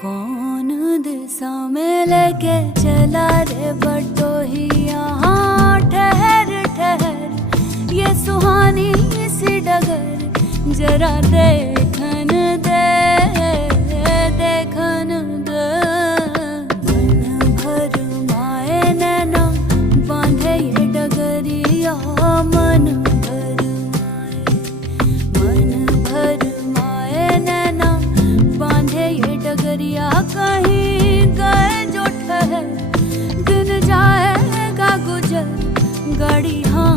कौन दिशा में लेके चला रे बटोहिया। हाँ ठहर ठहर ये सुहानी सी डगर जरा देखन दे देखन दे। मन भर माए नैना बांधे ये डगरिया। मन भर माए नैना बांधे ये डगरिया। कहीं गए जो ठहर दिन जाएगा गुजर गाड़ी। हाँ